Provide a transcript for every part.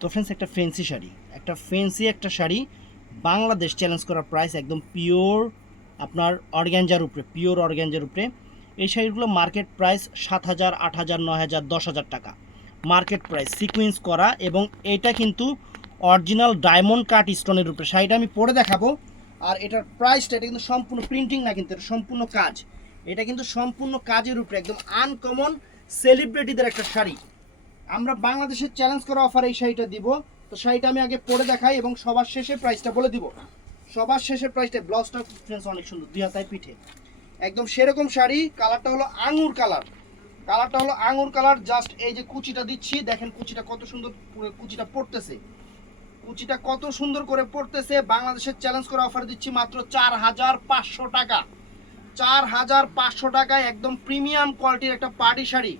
তো ফ্রেন্ডস, একটা শাড়ি বাংলাদেশ চ্যালেঞ্জ করার প্রাইস একদম পিওর আপনার অর্গ্যানজার উপরে। এই শাড়িগুলো মার্কেট প্রাইস 7,000, 8,000, 9,000, 10,000 টাকা মার্কেট প্রাইস, সিকোয়েন্স করা। এবং এটা কিন্তু অরিজিনাল ডায়মন্ড কাট স্টোনের উপরে। শাড়িটা আমি পরে দেখাবো। আর এটার প্রাইসটা, এটা কিন্তু সম্পূর্ণ প্রিন্টিং না, কিন্তু এটা সম্পূর্ণ কাজ। এটা কিন্তু সম্পূর্ণ কাজের উপরে, একদম আনকমন সেলিব্রিটিদের একটা শাড়ি। আমরা বাংলাদেশের চ্যালেঞ্জ করা অফার এই শাড়িটা দিব। তো শাড়িটা আমি আগে পরে দেখাই এবং সবার শেষে প্রাইসটা বলে দিব। সবার শেষে প্রাইসটা, ব্লাউজটা ফ্রেন্ডস অনেক সুন্দর, দুই হাতায় পিঠে একদম সেরকম শাড়ি। কালারটা হলো আঙুর কালার, জাস্ট এই যে কুচিটা দিচ্ছি, দেখেন কুচিটা কত সুন্দর, কুচিটা পড়তেছে, কুচিটা কত সুন্দর করে পড়তেছে। বাংলাদেশের চ্যালেঞ্জ করা অফার দিচ্ছি মাত্র 4,500 টাকা। 4,500 টাকায় একদম প্রিমিয়াম কোয়ালিটির একটা পার্টি শাড়ি,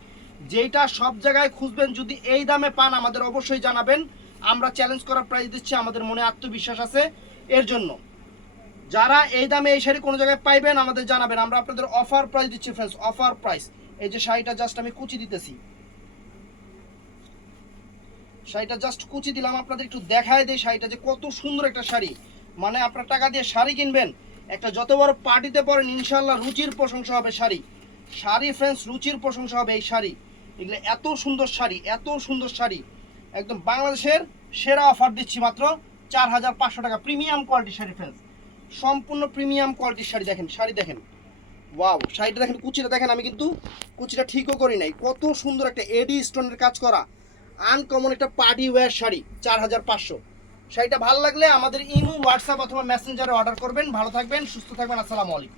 যেটা সব জায়গায় খুঁজবেন। যদি এই দামে পান আমাদের অবশ্যই জানাবেন। আমরা চ্যালেঞ্জ করার প্রাইস দিচ্ছি, আমাদের মনে আত্মবিশ্বাস আছে এর জন্য। যারা এই দামে এই শাড়ি কোনো জায়গায় পাইবেন আমাদের জানাবেন। আমরা আপনাদের অফার প্রাইস দিচ্ছি ফ্রেন্ডস, অফার প্রাইস। এই যে শাড়িটা জাস্ট আমি কুচি দিতেছি, শাড়িটা জাস্ট কুচি দিলাম, আপনাদের একটু দেখায় দেই শাড়িটা যে কত সুন্দর একটা শাড়ি। মানে আপনার টাকা দিয়ে শাড়ি কিনবেন, একটা যত বড় পার্টিতে পরেন ইনশাল্লাহ রুচির প্রশংসা হবে শাড়ি ফ্রেন্ডস, রুচির প্রশংসা হবে এই শাড়ি। এগুলো এত সুন্দর শাড়ি, একদম বাংলাদেশের সেরা অফার দিচ্ছি মাত্র 4,500 টাকা। প্রিমিয়াম কোয়ালিটির শাড়ি ফ্রেন্ডস, সম্পূর্ণ প্রিমিয়াম কোয়ালিটির শাড়ি। শাড়ি দেখেন, ওয়াও, শাড়িটা দেখেন, কুচিটা দেখেন, আমি কিন্তু কুচিটা ঠিকও করি নাই। কত সুন্দর একটা এডি স্টোনের কাজ করা আনকমন একটা পার্টি ওয়্যার শাড়ি, 4,500। শাড়িটা ভালো লাগলে আমাদের ইমো, হোয়াটসঅ্যাপ অথবা মেসেঞ্জারে অর্ডার করবেন। ভালো থাকবেন, সুস্থ থাকবেন, আসসালামু আলাইকুম।